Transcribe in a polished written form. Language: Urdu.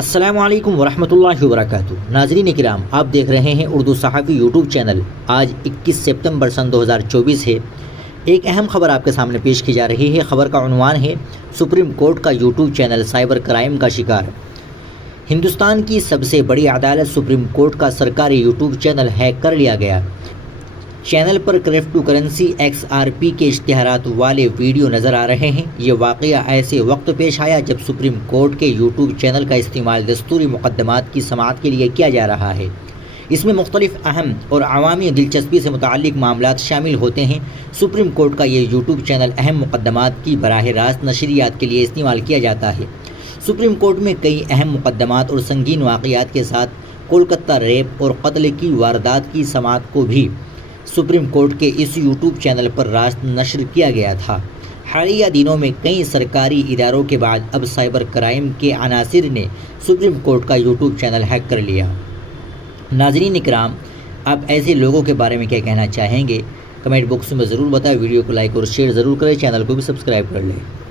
السلام علیکم ورحمۃ اللہ وبرکاتہ۔ ناظرین کرام، آپ دیکھ رہے ہیں اردو صحافی یوٹیوب چینل۔ آج 21 سپتمبر سن 2024 ہے۔ ایک اہم خبر آپ کے سامنے پیش کی جا رہی ہے۔ خبر کا عنوان ہے سپریم کورٹ کا یوٹیوب چینل سائبر کرائم کا شکار۔ ہندوستان کی سب سے بڑی عدالت سپریم کورٹ کا سرکاری یوٹیوب چینل ہیک کر لیا گیا۔ چینل پر کرپٹو کرنسی XRP کے اشتہارات والے ویڈیو نظر آ رہے ہیں۔ یہ واقعہ ایسے وقت پیش آیا جب سپریم کورٹ کے یوٹیوب چینل کا استعمال دستوری مقدمات کی سماعت کے لیے کیا جا رہا ہے۔ اس میں مختلف اہم اور عوامی دلچسپی سے متعلق معاملات شامل ہوتے ہیں۔ سپریم کورٹ کا یہ یوٹیوب چینل اہم مقدمات کی براہ راست نشریات کے لیے استعمال کیا جاتا ہے۔ سپریم کورٹ میں کئی اہم مقدمات اور سنگین واقعات کے ساتھ کولکتہ ریپ اور قتل کی واردات کی سماعت کو بھی سپریم کورٹ کے اس یوٹیوب چینل پر راست نشر کیا گیا تھا۔ حالیہ دنوں میں کئی سرکاری اداروں کے بعد اب سائبر کرائم کے عناصر نے سپریم کورٹ کا یوٹیوب چینل ہیک کر لیا۔ ناظرین اکرام، آپ ایسے لوگوں کے بارے میں کیا کہنا چاہیں گے؟ کمنٹ باکس میں ضرور بتائیں۔ ویڈیو کو لائک اور شیئر ضرور کریں، چینل کو بھی سبسکرائب کر لیں۔